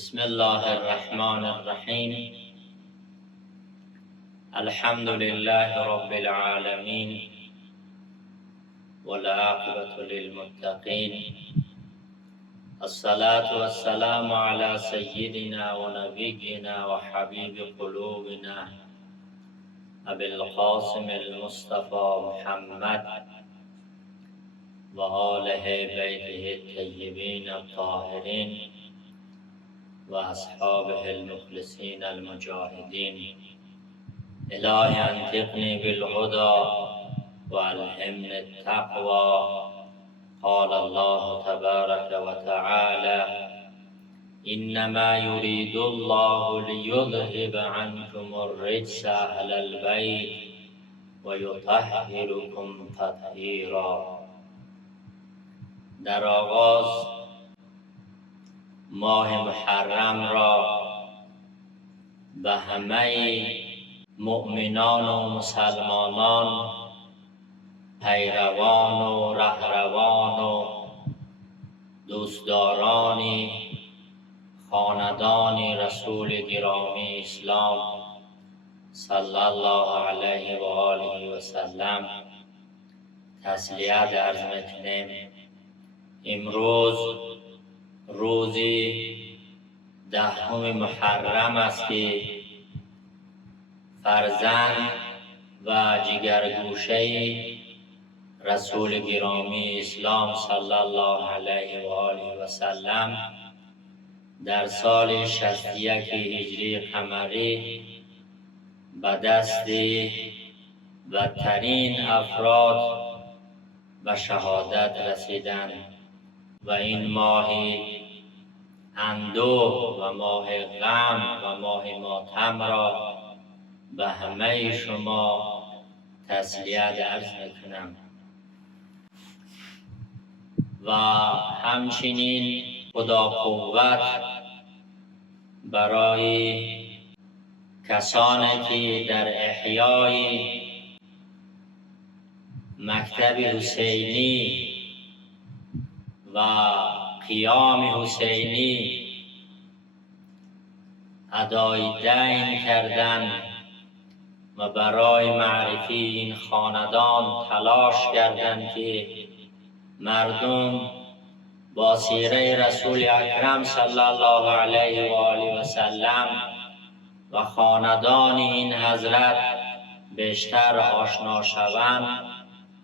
بسم الله الرحمن الرحیم. الحمد لله رب العالمین والعاقبة للمتقین. الصلاة والسلام على سيدنا ونبينا وحبيب قلوبنا أبي القاسم المصطفى محمد وآله بيته الطيبين الطاهرين وأصحابه المخلصين المجاهدين. إلهي أنطقني بالهدى وألهمني التقوى. قال الله تبارك وتعالى: إنما يريد الله ليذهب عنكم الرجس أهل البيت ويطهركم تطهيرا. در آغاز ماه محرم را به همه مؤمنان و مسلمانان، پیروان و رهروان و دوستداران خاندان رسول گرامی اسلام صلی الله علیه و آله و سلم تسلیت عرض می‌کنیم. امروز روزی 10 محرم است که فرزند و جگرگوشه رسول گرامی اسلام صلی الله علیه و آله و سلم در سال 61 هجری قمری به دست بدترین افراد به شهادت رسیدند و این ماه اندوه و ماه غم و ماه ماتم را به همه شما تسلیت عرض میکنم و همچنین خدا قوت برای کسانی که در احیای مکتب حسینی و قیام حسینی ادای دین کردند و برای معرفی این خاندان تلاش کردند که مردم با سیره رسول اکرم صلی الله علیه و آله و سلم و خاندان این حضرت بیشتر آشنا شوند.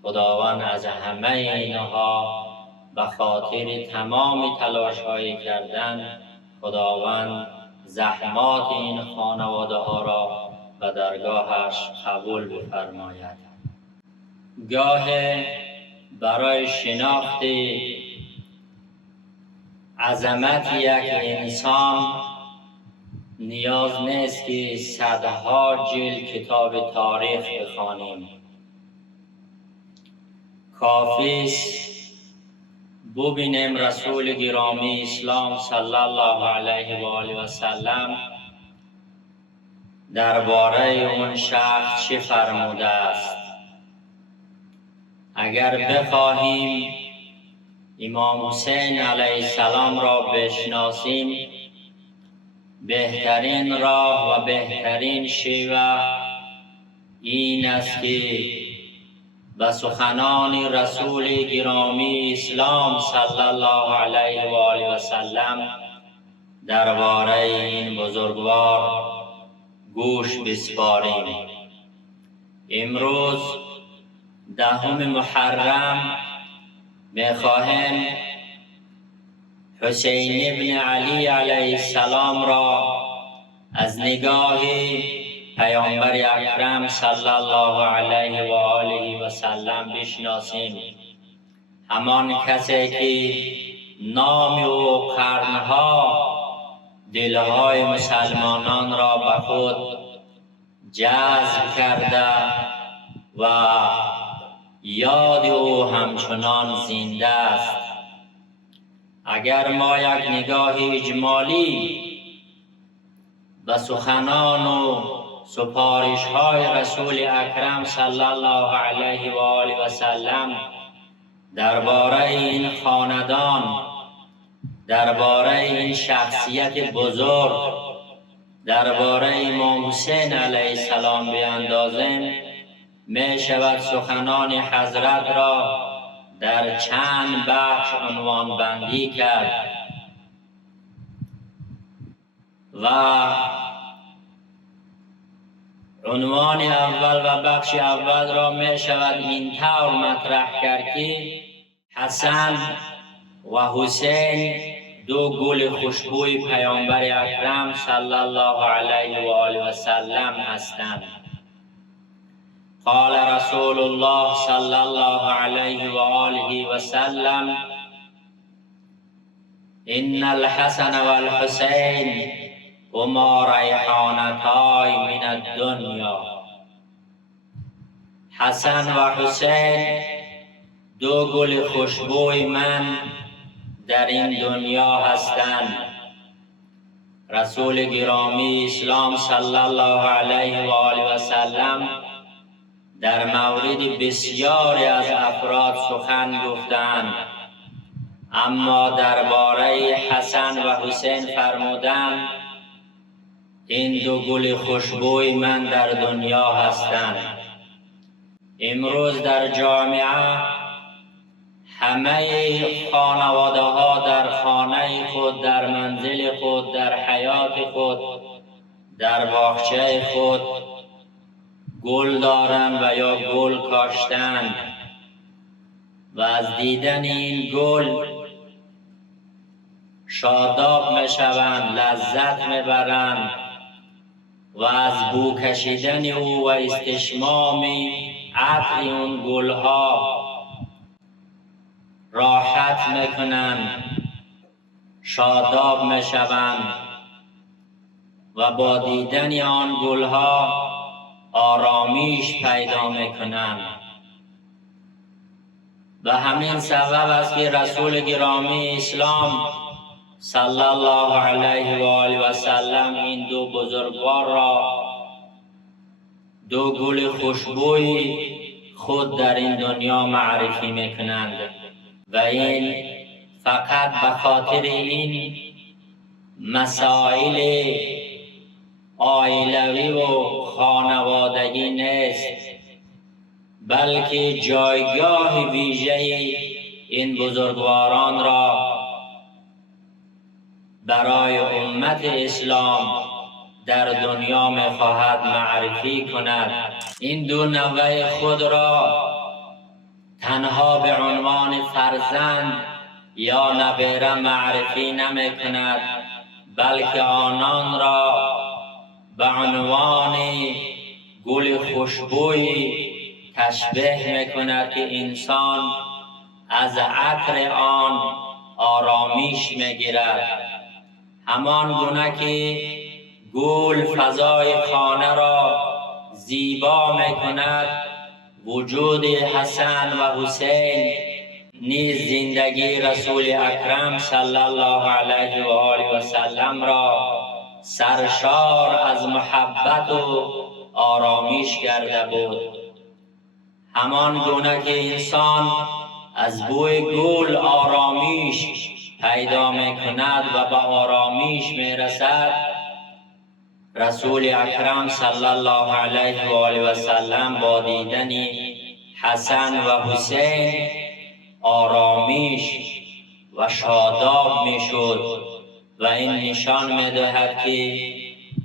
خداوند از همه اینها به خاطر تمام تلاش هایی کردن، خداوند زحمات این خانواده ها را به درگاهش قبول بفرماید. گاه برای شناخت عظمت یک انسان نیاز نیست که صدها جلد کتاب تاریخ بخوانیم. کافی است ببینیم رسول گرامی اسلام صلی الله علیه و آله و سلم درباره اون شخص چه فرموده است. اگر بخواهیم امام حسین علیه السلام را بشناسیم، بهترین راه و بهترین شیوه این است که به سخنان رسول گرامی اسلام صلی الله علیه و آله و سلم درباره این بزرگوار گوش بسپاریم. امروز 10 محرم میخواهیم حسین ابن علی علیه السلام را از نگاه پیامبر اکرم صلی الله علیه و آله و سلم بشناسیم. همان کسی که نام او قرنها دلهای مسلمانان را به خود جذب کرده و یاد او همچنان زنده است. اگر ما یک نگاه اجمالی به سخنان و سپارش های رسول اکرم صلی الله علیه و آله و سلم درباره این خاندان درباره این شخصیت بزرگ، درباره امام حسین علیه السلام بیاندازیم، می شود سخنان حضرت را در چند بخش عنوان بندی کرد و عنوان اول و بخش اول را می شود این طور مطرح کرد که حسن و حسین دو گل خوشبوی پیامبر اکرم صلی الله علیه و آله و سلم هستند. قال رسول الله صلی الله علیه و آله و سلم: ان الحسن والحسین هما ریحانتای من الدنیا. حسن و حسین دو گل خوشبوی من در این دنیا هستند. رسول گرامی اسلام صلی الله علیه و آله و سلم در مورد بسیاری از افراد سخن گفتند، اما درباره حسن و حسین فرمودند این دو گل خوشبوی من در دنیا هستند. امروز در جامعه همه خانواده ها در خانه خود، در منزل خود، در حیات خود، در باغچه خود گل دارند و یا گل کاشتند و از دیدن این گل شاداب میشوند، لذت میبرند و از بو کشیدن او و استشمام عطر اون گلها راحت میکنند، شاداب میشوند و با دیدن آن گلها آرامیش پیدا میکنند. و همین سبب است که رسول گرامی اسلام صلی الله علیه و آله و سلم این دو بزرگوار را دو گل خوشبوی خود در این دنیا معرفی میکنند و این فقط به خاطر این مسائل عائلوی و خانوادگی نیست، بلکه جایگاه ویژه این بزرگواران را برای امت اسلام در دنیا می‌خواهد معرفی کند. این دو نوه خود را تنها به عنوان فرزند یا نبیره معرفی نمی کند، بلکه آنان را به عنوان گل خوشبوی تشبیه می کند که انسان از عطر آن آرامیش می گیرد. همان گونه که گل فضای خانه را زیبا می کند، وجود حسن و حسین نیز زندگی رسول اکرم صلی الله علیه و آله و سلم را سرشار از محبت و آرامیش کرده بود. همان گونه که انسان از بوی گل آرامیش پیدا می کند و به آرامیش می رسد، رسول اکرم صلی الله علیه و آله و سلم با دیدن حسن و حسین آرامیش و شاداب می شد و این نشان می دهد که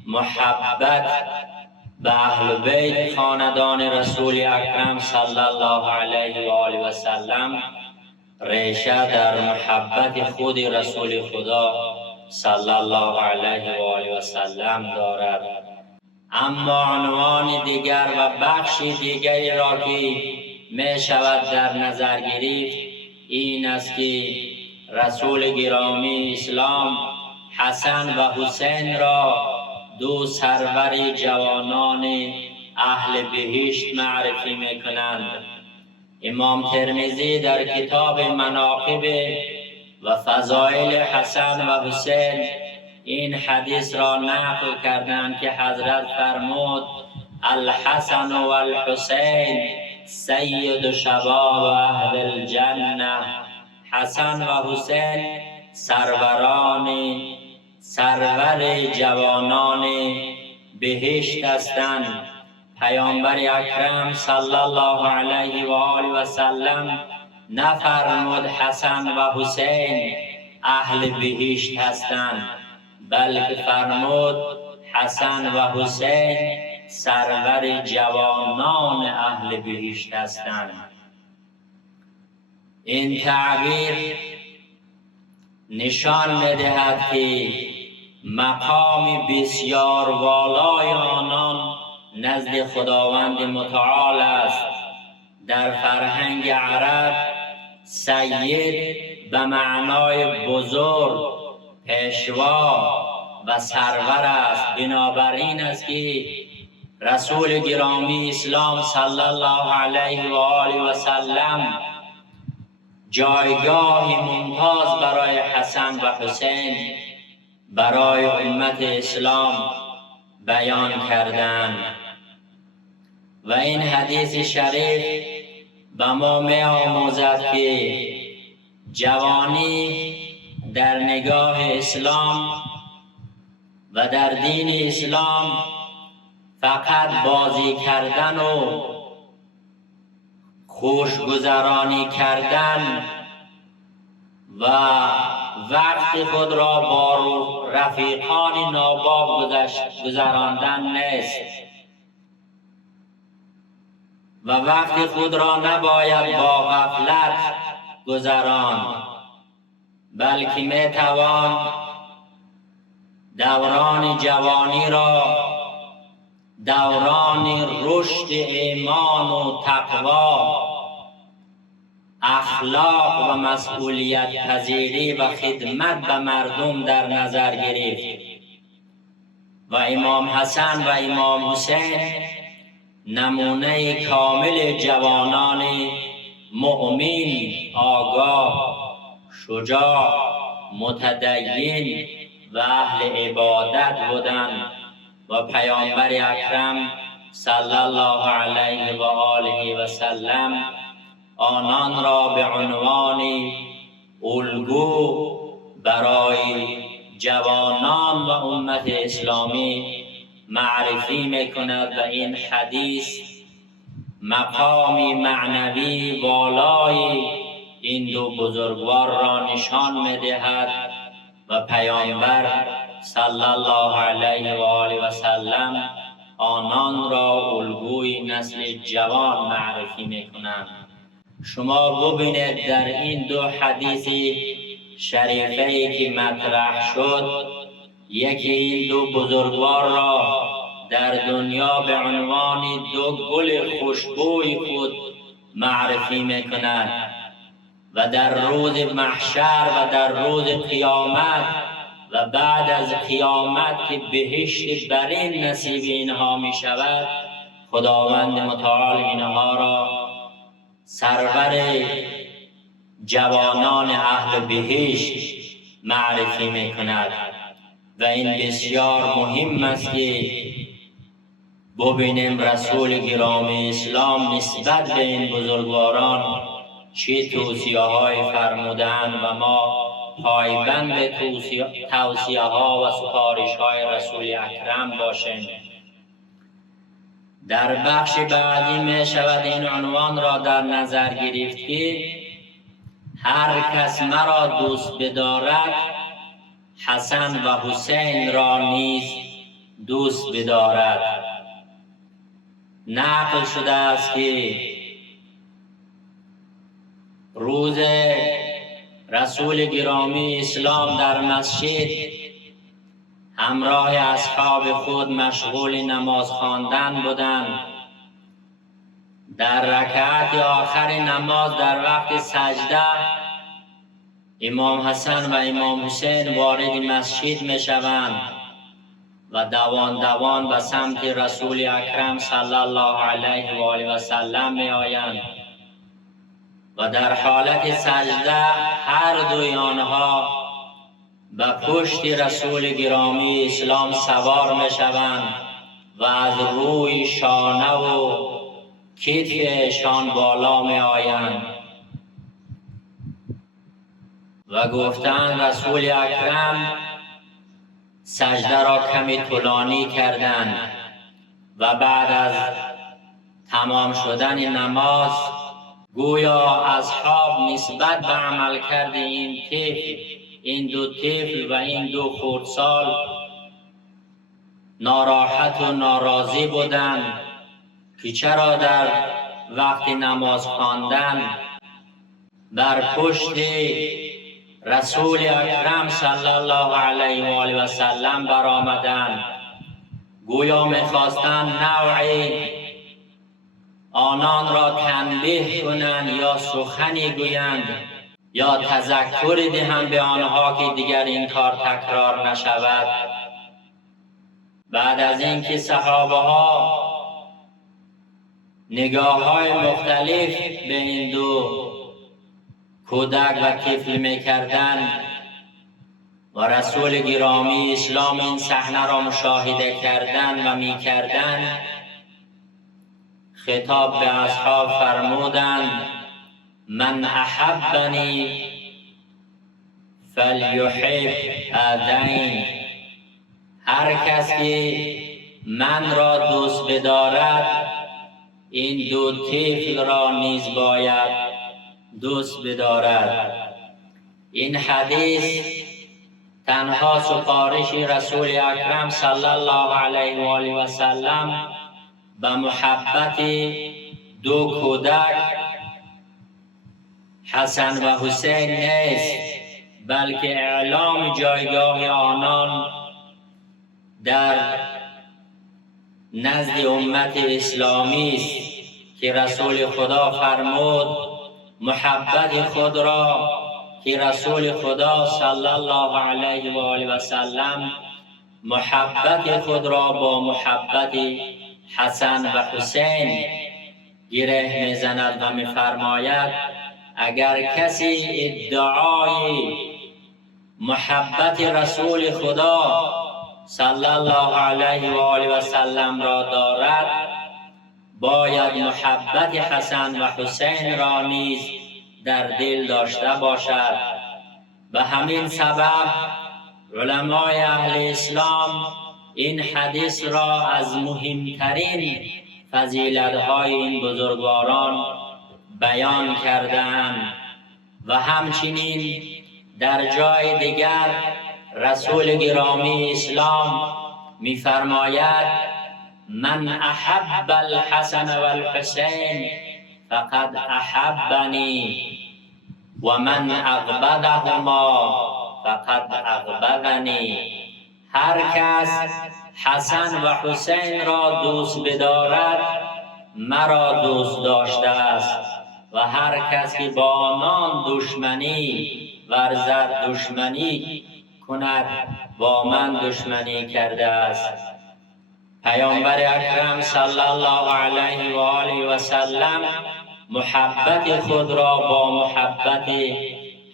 محبت به اهل بیت خاندان رسول اکرم صلی الله علیه و آله و سلم ریشه در محبت خود رسول خدا صلی الله علیه و آله و سلم دارد. اما عنوان دیگر و بخش دیگری را که می شود در نظر گرفت این است که رسول گرامی اسلام حسن و حسین را دو سرور جوانان اهل بهشت معرفی می کنند. امام ترمذی در کتاب مناقب و فضائل حسن و حسین این حدیث را نقل کردند که حضرت فرمود الحسن و الحسین سید شباب اهل الجنه. حسن و حسین سرور جوانان بهشت هستند. پیامبر اکرم صلی الله علیه و آله و سلم نفرمود حسن و حسین اهل بهشت هستند، بلکه فرمود حسن و حسین سرور جوانان اهل بهشت هستند. این تعبیر نشان می‌دهد که مقام بسیار والای آنان نزد خداوند متعال است. در فرهنگ عرب سید به معنای بزرگ، پیشوا و سرور است. بنابراین است که رسول گرامی اسلام صلی الله علیه و آله و سلم جایگاه ممتاز برای حسن و حسین برای امت اسلام بیان کردند. و این حدیث شریف به ما می آموزد که جوانی در نگاه اسلام و در دین اسلام فقط بازی کردن و خوشگذرانی کردن و وقت خود را با رفیقان ناباب گذراندن نیست و وقت خود را نباید با غفلت گذراند، بلکه می توان دوران جوانی را دوران رشد ایمان و تقوا، اخلاق و مسئولیت پذیری و خدمت به مردم در نظر گرفت. و امام حسن و امام حسین نمونه کامل جوانان مؤمن، آگاه، شجاع، متدین و اهل عبادت بودند و پیامبر اکرم صلی الله علیه و آله و سلم آنان را به عنوان الگو برای جوانان و امت اسلامی معرفی میکند و این حدیث مقام معنوی والای این دو بزرگوار را نشان میدهد و پیامبر صلی الله علیه و آله و سلم آنان را الگوی نسل جوان معرفی میکنند. شما ببینید در این دو حدیث شریفه که مطرح شد، یکی این دو بزرگوار را در دنیا به عنوان دو گل خوشبوی خود معرفی میکند و در روز محشر و در روز قیامت و بعد از قیامت که بهشت برین نصیب اینها می شود، خداوند متعال اینها را سرور جوانان اهل بهشت معرفی می کند. و این بسیار مهم است که ببینیم رسول گرامی اسلام نسبت به این بزرگواران چه توصیه های فرمودند و ما پایبند به توصیه ها و سفارش های رسول اکرم باشیم. در بخش بعدی می شود این عنوان را در نظر گرفت که هر کس مرا دوست بدارد حسن و حسین را نیز دوست بدارد. نقل شده است که روز رسول گرامی اسلام در مسجد همراه اصحاب خود مشغول نماز خواندن بودند. در رکعت آخر نماز در وقت سجده امام حسن و امام حسین وارد مسجد می شوند و دوان دوان به سمت رسول اکرم صلی الله علیه و آله و سلم می آیند و در حالت سجده هر دوی آنها به پشت رسول گرامی اسلام سوار می شوند و از روی شانه و کتفشان بالا می آیند و گفتند رسول اکرم سجده را کمی طولانی کردند و بعد از تمام شدن نماز گویا اصحاب نسبت به عمل کرده این دو طفل و این دو خردسال ناراحت و ناراضی بودند که چرا در وقت نماز خواندن بر پشت رسول اکرم صلی الله علیه و آله و سلم برآمدند. گویا می‌خواستند نوعی آنان را تنبیه کنند یا سخنی گویند یا تذکر دهند به آنها که دیگر این کار تکرار نشود. بعد از اینکه صحابه ها نگاه های مختلف به این دو کودک و طفل میکردند و رسول گرامی اسلام این صحنه را مشاهده کردند و میکردند، خطاب به اصحاب فرمودند من احبنی فلیحب هذین، هر کس که من را دوست بدارد این دو طفل را نیز باید دوست بدارد. این حدیث تنها سفارش رسول اکرم صلی الله علیه و آله و سلم به محبت دو کودک حسن و حسین نیست، بلکه اعلام جایگاه آنان در نزد امت اسلامی است که رسول خدا فرمود محبت خود را که رسول خدا صلی الله علیه و آله و سلم محبت خود را با محبت حسن و حسین گره میزند و میفرماید اگر کسی ادعای محبت رسول خدا صلی الله علیه و آله و سلم را دارد باید محبت حسن و حسین را نیز در دل داشته باشد. به همین سبب علمای اهل اسلام این حدیث را از مهمترین فضیلت‌های این بزرگواران بیان کردند و همچنین در جای دیگر رسول گرامی اسلام می‌فرماید من احب الحسن والحسین فقد احبنی و من اغبدهما فقد اغبدنی. هر کس حسن و حسین را دوست بدارد مرا دوست داشته است و هر کس که با آنان دشمنی ورزد دشمنی کند با من دشمنی کرده است. پیامبر اکرم صلی الله علیه و آله و سلم محبت خود را با محبت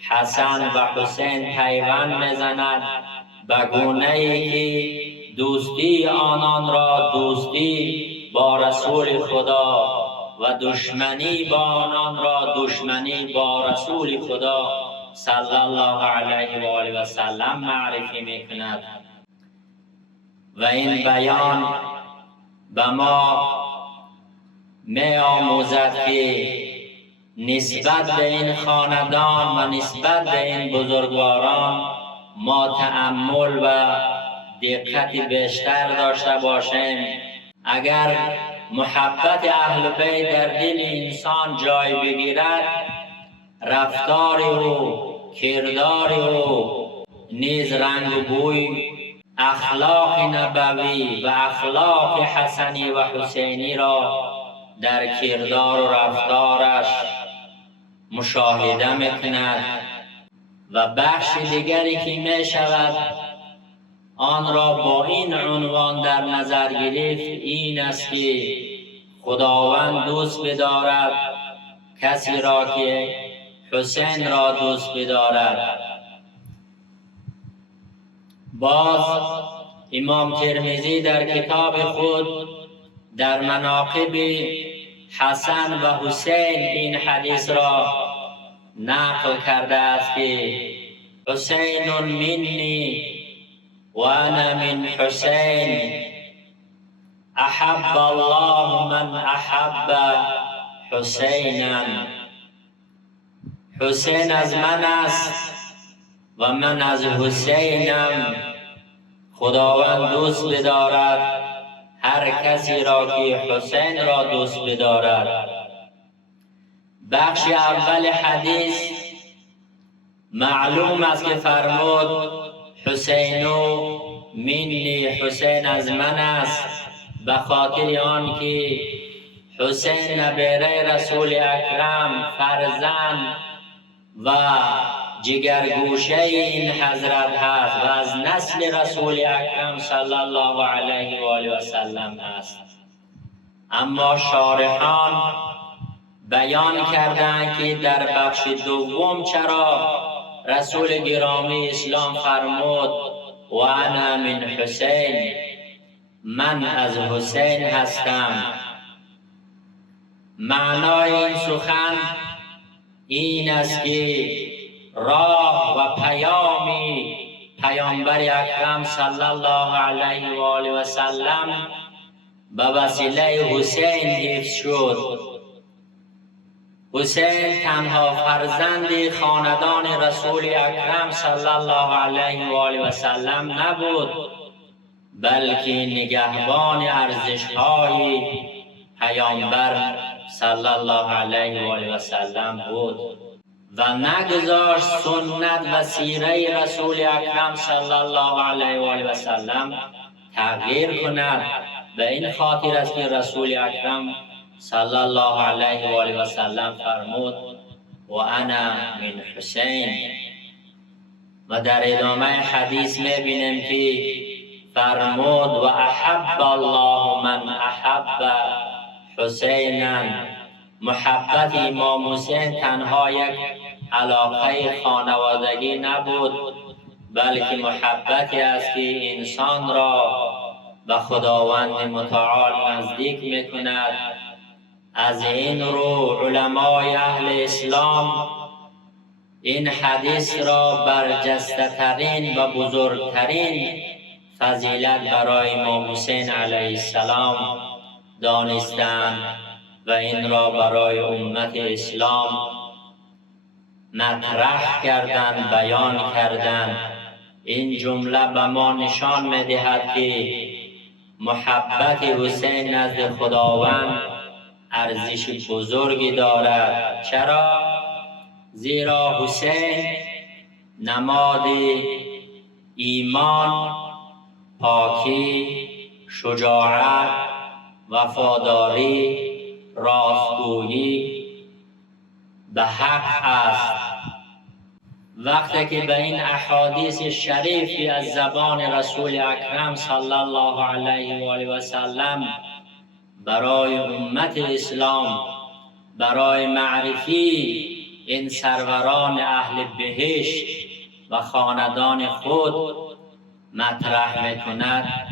حسن و حسین پیوند میزند به گونه‌ای که دوستی آنان را دوستی با رسول خدا و دشمنی با آنان را دشمنی با رسول خدا صلی الله علیه و آله و سلم معرفی میکند. و این بیان به ما می آموزد که نسبت به این خاندان و نسبت به این بزرگواران ما تأمل و دقت بیشتر داشته باشیم. اگر محبت اهل بیت در دل انسان جای بگیرد رفتار او کردار او نیز رنگ و بوی اخلاق نبوی و اخلاق حسنی و حسینی را در کردار و رفتارش مشاهده میکند. و بخش دیگری که می شود آن را با این عنوان در نظر گرفت این است که خداوند دوست بدارد کسی را که حسین را دوست بدارد. باز امام ترمذی در کتاب خود در مناقب حسن و حسین این حدیث را نقل کرده است که حسین منی و انا من حسین، احب الله من احب حسینا. حسین از من است و من از حسینم. خداوند دوست بدارد هر کسی را که حسین را دوست بدارد. بخش اول حدیث معلوم است که فرمود حسینو منی، حسین از من است، به خاطر آن که حسین نبیره رسول اکرم، فرزند و جگرگوشه این حضرت هست و از نسل رسول اکرم صلی الله علیه و آله و سلم است. اما شارحان بیان کردند که در بخش دوم چرا رسول گرامی اسلام فرمود و انا من حسین، من از حسین هستم. معنای این سخن این است که راه و پیامی پیامبر اکرم صلی الله علیه و آله و سلم به وسیله حسین حفظ شد. حسین تنها فرزند خاندان رسول اکرم صلی الله علیه و آله و سلم نبود، بلکه نگهبان ارزش‌های پیامبر صلی الله علیه و آله و سلم بود و نگذاشت سنت و سیره رسول اکرم صلی الله علیه و آله و سلم تغییر کند. به این خاطر است که رسول اکرم صلی الله علیه و آله و سلم فرمود و انا من حسین. و در ادامه حدیث می‌بینیم که فرمود و احب الله من احب حسینا. محبت امام حسین تنها یک علاقه خانوادگی نبود، بلکه محبتی است که انسان را به خداوند متعال نزدیک می‌کند. از این رو علمای اهل اسلام این حدیث را برجسته ترین و بزرگترین فضیلت برای امام حسین علیه السلام دانستند و این را برای امت اسلام مطرح کردند، بیان کردند. این جمله به ما نشان می‌دهد که محبت حسین نزد خداوند ارزش بزرگی دارد. چرا؟ زیرا حسین نماد ایمان، پاکی، شجاعت، وفاداری، راستگویی به حق است. وقتی که به این احادیث شریفی از زبان رسول اکرم صلی الله علیه و آله و سلم برای امت اسلام، برای معرفی این سروران اهل بهشت و خاندان خود مطرح می‌کند،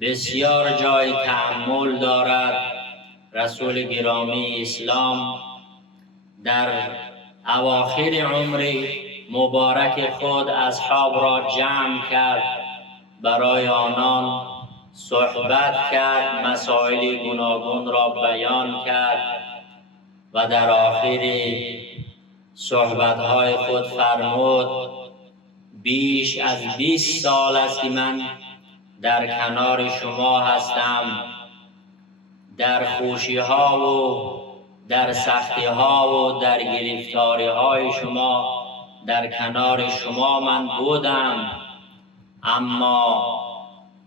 بسیار جای تأمل دارد. رسول گرامی اسلام در اواخر عمر مبارک خود اصحاب را جمع کرد، برای آنان صحبت کرد، مسائل گوناگون را بیان کرد و در آخر صحبت‌های خود فرمود بیش از 20 سال است که من در کنار شما هستم، در خوشی‌ها و در سختی‌ها و در گرفتاری‌های شما در کنار شما من بودم، اما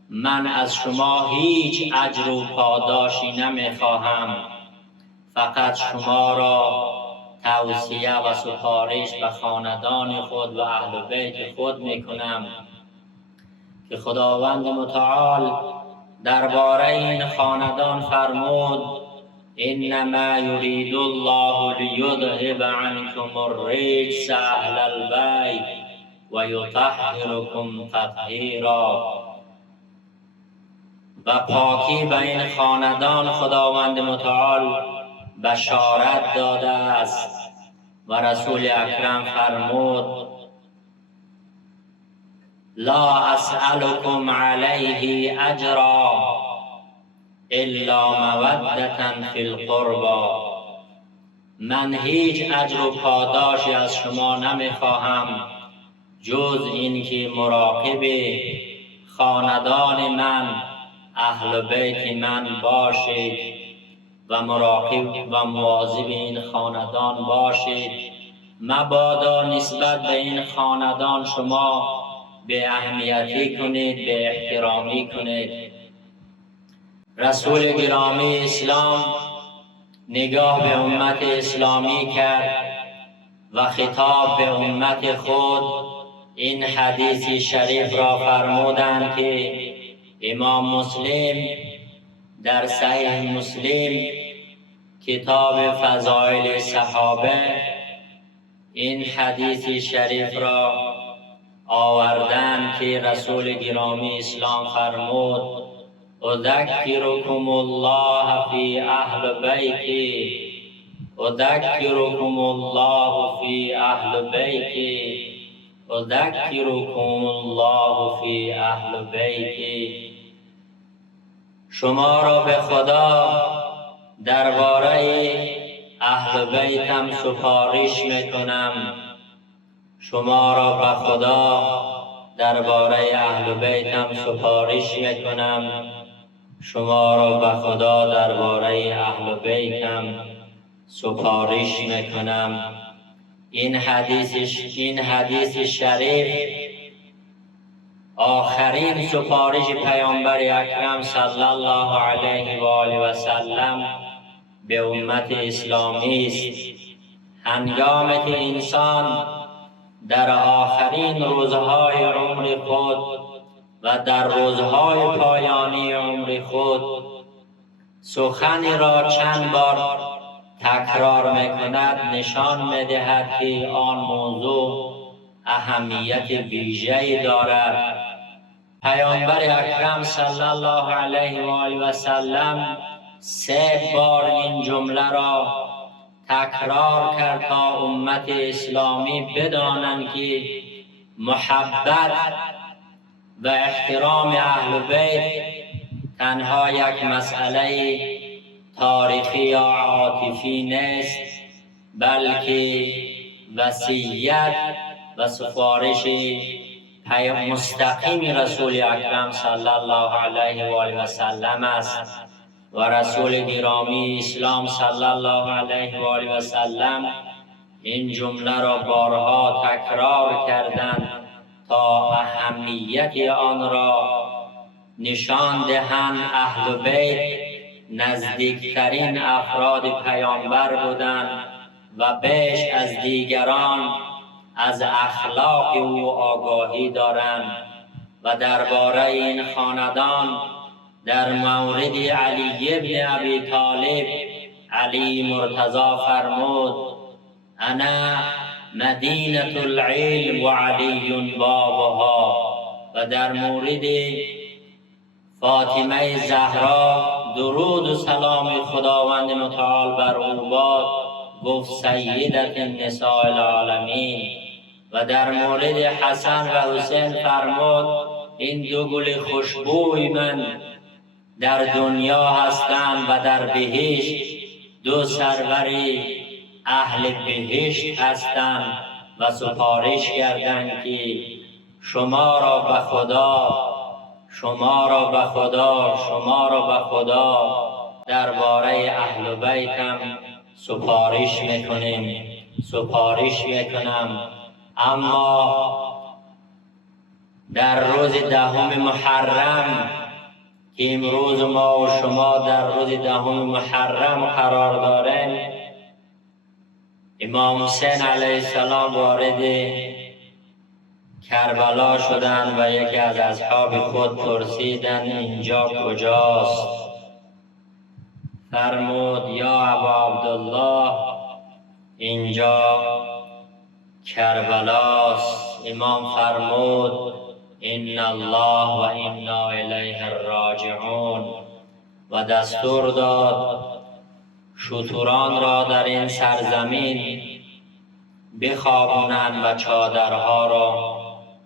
من از شما هیچ اجر و پاداشی نمیخواهم، فقط شما را توصیه و سفارش به خاندان خود و اهل بیت خود میکنم که خداوند متعال درباره این خاندان فرمود انما یرید الله لیذهب عنکم الرجس اهل البیت و یطهرکم تطهیرا. و پاکی به این خاندان خداوند متعال بشارت داده است و رسول اکرم فرمود لا اسألكم علیه اجرا الا مودة فی القربى. من هیچ اجر و پاداشی از شما نمیخواهم جز اینکه مراقب خاندان من اهل بیت من باشید و مراقب و مواظب این خاندان باشید. مبادا نسبت به این خاندان شما به اهمیتی کنید، به احترامی کنید. رسول گرامی اسلام نگاه به امت اسلامی کرد و خطاب به امت خود این حدیث شریف را فرمودند که امام مسلم در صحیح مسلم کتاب فضائل صحابه این حدیث شریف را آوردند که رسول گرامی اسلام فرمود اذکرکم الله فی اهل بیتی، اذکرکم الله فی اهل بیتی، اذکرکم الله فی اهل بیتی. شما را به خدا درباره اهل بیتم سفارش میکنم، شما را به خدا درباره اهل بیتم سفارش میکنم، شما را به خدا درباره اهل بیتم سفارش میکنم. این حدیث شریف آخرین سفارش پیامبر اکرم صلی الله علیه و آله و سلم به امت اسلامی است. هنگامی که انسان در آخرین روزهای عمر خود و در روزهای پایانی عمر خود سخنی را چند بار تکرار میکند، نشان میدهد که آن موضوع اهمیت ویژه‌ای دارد. پیامبر اکرم صلی الله علیه و آله و سلم 3 بار این جمله را تکرار کرد تا امت اسلامی بدانند که محبت و احترام اهل بیت تنها یک مسئله تاریخی یا عاطفی نیست، بلکه وصیت و سفارش مستقیم رسول اکرم صلی الله علیه و آله و سلم است. و رسول گرامی اسلام صلی الله علیه و آله و سلم این جمله را بارها تکرار کردند تا اهمیت آن را نشان دهند. اهل بیت نزدیکترین افراد پیامبر بودند و بیش از دیگران از اخلاق او آگاهی دارند و درباره این خاندان در مورد علی ابن ابی طالب علی مرتضی فرمود انا مدینة العلم و علی بابها. و در مورد فاطمه زهرا درود و سلام خداوند متعال بر او باد گفت سیدت النساء العالمین. و در مورد حسن و حسین فرمود این 2 گل خوشبوی من در دنیا هستند و در بهشت 2 سروری اهل بهشت هستند و سفارش کردند که شما را به خدا درباره اهل بیتم سفارش میکنم. اما در روز 10 محرم که امروز ما و شما در روز 10 محرم قرار داریم، امام حسین علیه السلام وارد کربلا شدند و یکی از اصحاب خود پرسیدند اینجا کجاست؟ فرمود یا ابا عبدالله اینجا کربلاست. امام فرمود ان الله و انا الیه راجعون و دستور داد شتران را در این سرزمین بخوابونند و چادرها را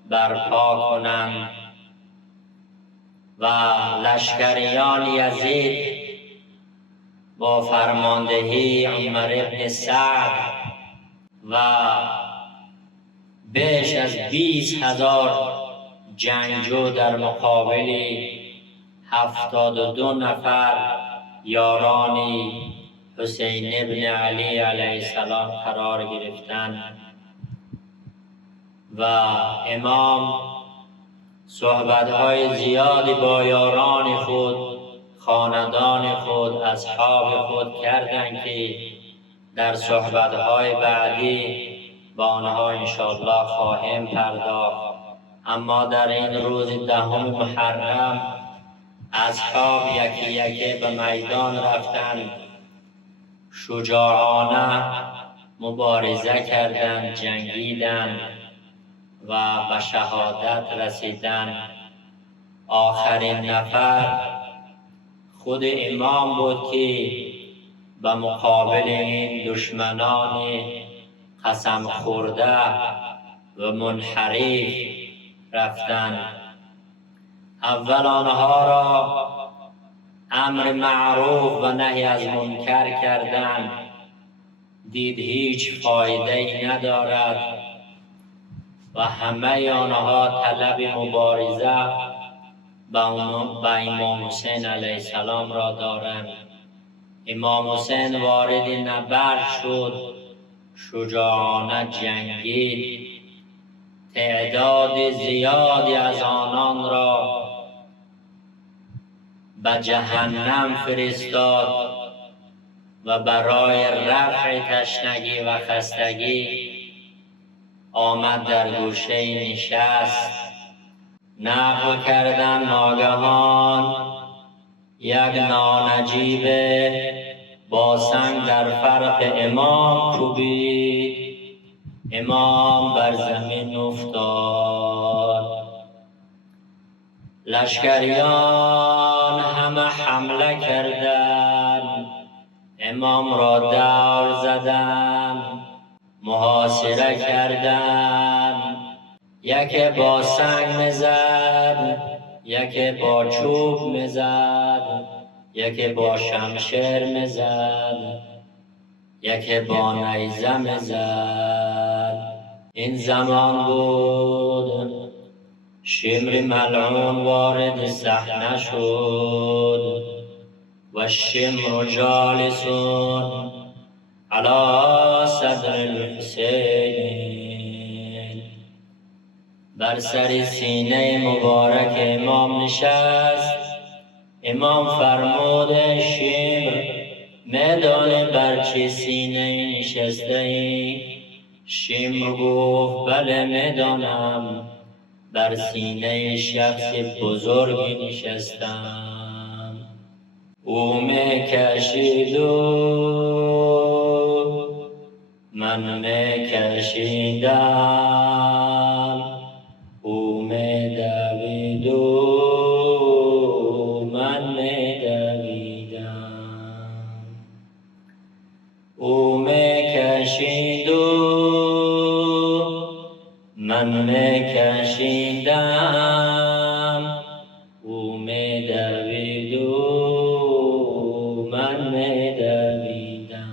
برپا کنند و لشکریان یزید با فرماندهی عمر ابن سعد و بیش از 20,000 جنگجو در مقابل 72 نفر یاران حسین ابن علی علیه السلام قرار گرفتند و امام صحبت‌های زیادی با یاران خود، خاندان خود، اصحاب خود کردند که در صحبت‌های بعدی با آنها انشاءالله خواهیم پرداخت. اما در این روز 10 محرم اصحاب یکی یکی به میدان رفتند، شجاعانه مبارزه کردند، جنگیدند و به شهادت رسیدند. آخرین نفر خود امام بود که به مقابل این دشمنان قسم خورده و منحرف رفتند. اول آنها را امر معروف و نهی از منکر کردند. دید هیچ فایده ندارد و همه آنها طلب مبارزه با امام حسین علیه السلام را دارند. امام حسین وارد نبرد شد، شجاعانه جنگید، تعداد زیادی از آنان را به جهنم فرستاد و برای رفع تشنگی و خستگی آمد در گوشه نشست. نقل کردن ناگهان یک نانجیب با سنگ در فرق امام کوبید. امام بر زمین افتاد. لشکریان همه حمله کردند، امام را دور زدند، محاصره کردند. یکی با سنگ میزد، یکی با چوب میزد، یکی با شمشیر میزد، یکی با نیزه میزد. این زمان بود شمر ملعون وارد صحنه شد و شمر جالسون علی صدر الحسین. بر سر سینه مبارک امام نشست. امام فرمود شمر میدانی بر چه سینه نشسته ای؟ شمر گفت بله میدانم، بر سینه شخص بزرگی نشستم. او میکشید و من میکشیدم، او میدوید و من میدویدم. او میکشید و من میکشیدم، او میدوید و من میدویدم.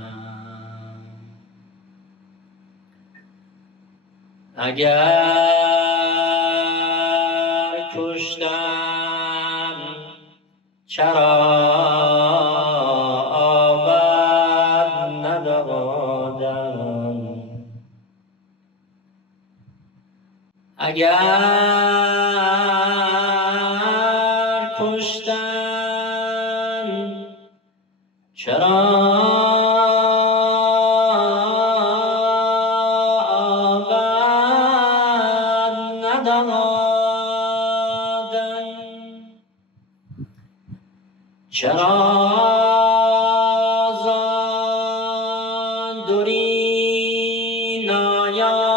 اگر کشتم چرا آبد ندادم؟ اگر کشتم چرا آبد ندادم؟ چرا زان دوری نایابد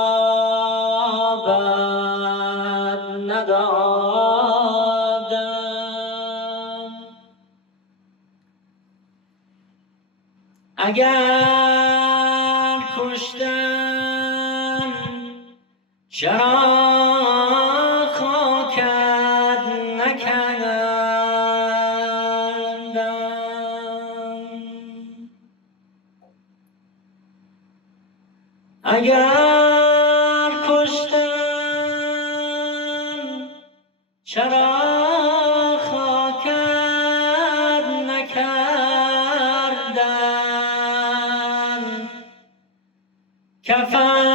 ندادم؟ اگر کشتم چرا اگر کشتن چرا خاکت نکردن، کفن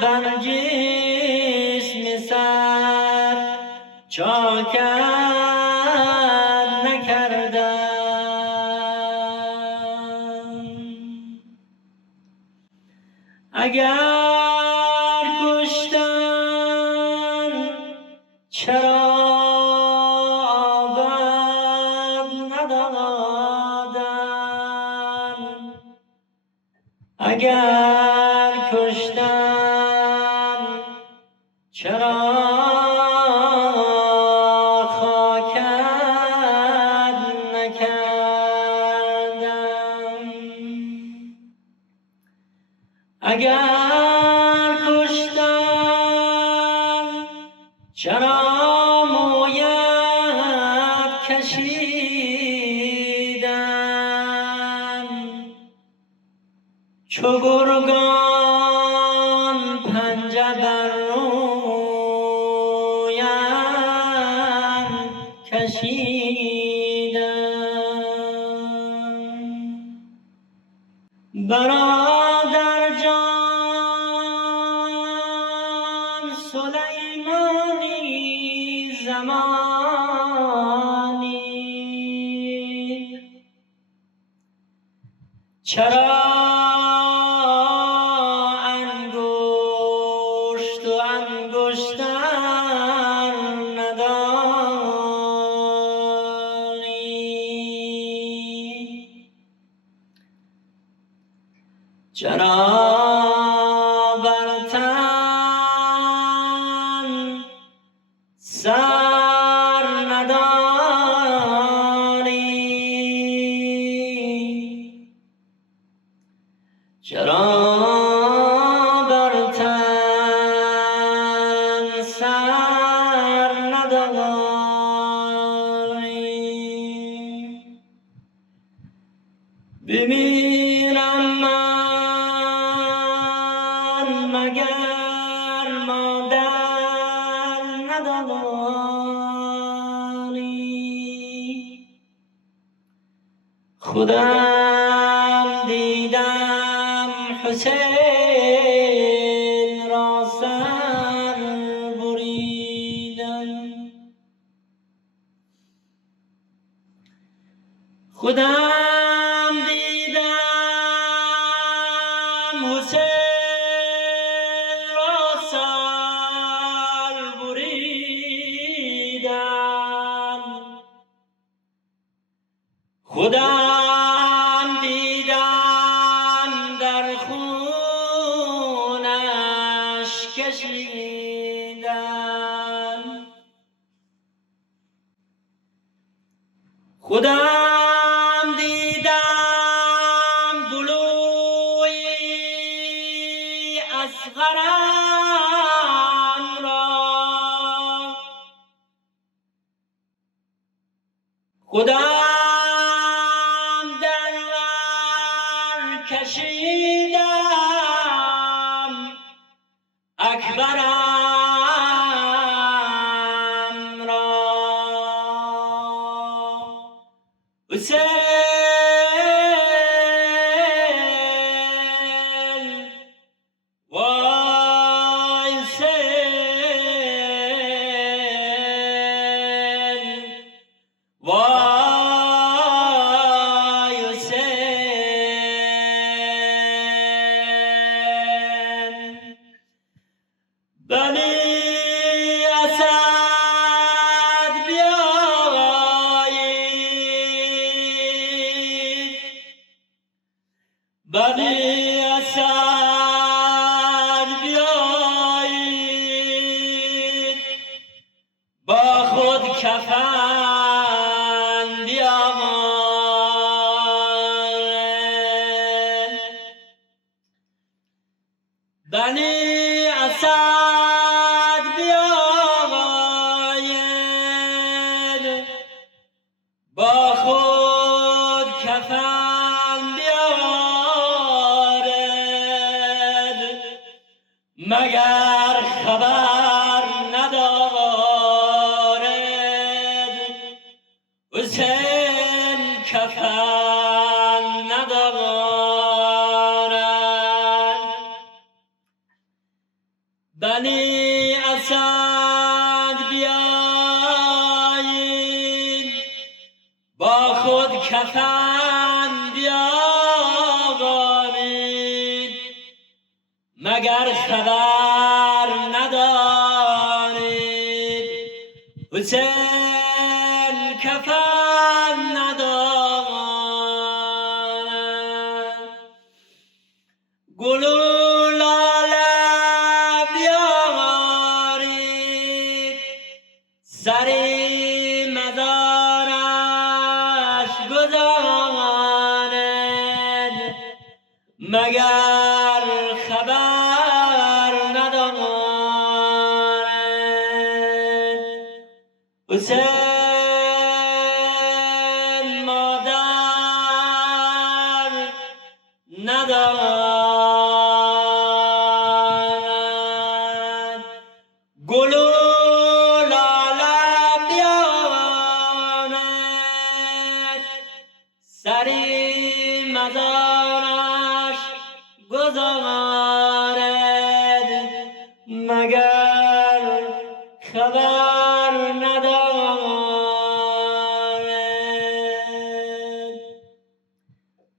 بر جسم سر چاکت اگر کشتن چرا آبد ندادن، اگر کشتن چرا خاکت نکردن، اگر کشتن چرا مویت کشیدن، چو گرگان پنجه بر رویم کشیدن. برادر جان سلیمانی زمانی، چرا انگشت و انگشتر ندانی، چرا بر تن سر نداری، چرا بر تن سر نداری. بمیرم من مگر مادر نداری، خودم دیدم حسین را سر بریدن، خودم دیدم حسین را سر بریدن، خودم دیدم در خونش کشیدن، خودم دیدم گلوی اصغرم را، خودم در بر کشیدم اکبرم را، حسین وای حسین وای حسین. بنی اسد بیایید، بنی اسد بیایید، با خود کفن بیاورید، بنی اسد بیاید، با خود کفن بیاورید. مگر خبر ندارد حسین کفن ندارد بنی اسد بیایید با خود کفن بیاورید مگر خبر ندارید حسین کفن ندارد گل و لاله بیارید سری مزارش گذارد مگر خبر ندارد حسین مادر ندارد گل و لاله بیارد سری مزارش گذارد مگر خبر ندارد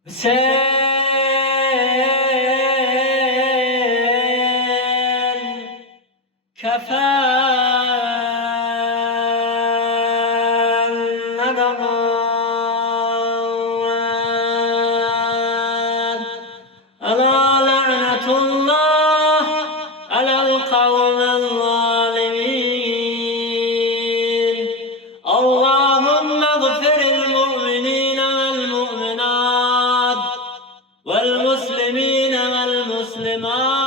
حسین کفن ندارد الا لعنة الله على القوم الظالمين اللهم اغفر المؤمنين والمؤمنات والمسلمين والمسلمات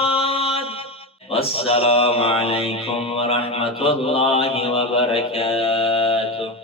والسلام عليكم ورحمة الله وبركاته.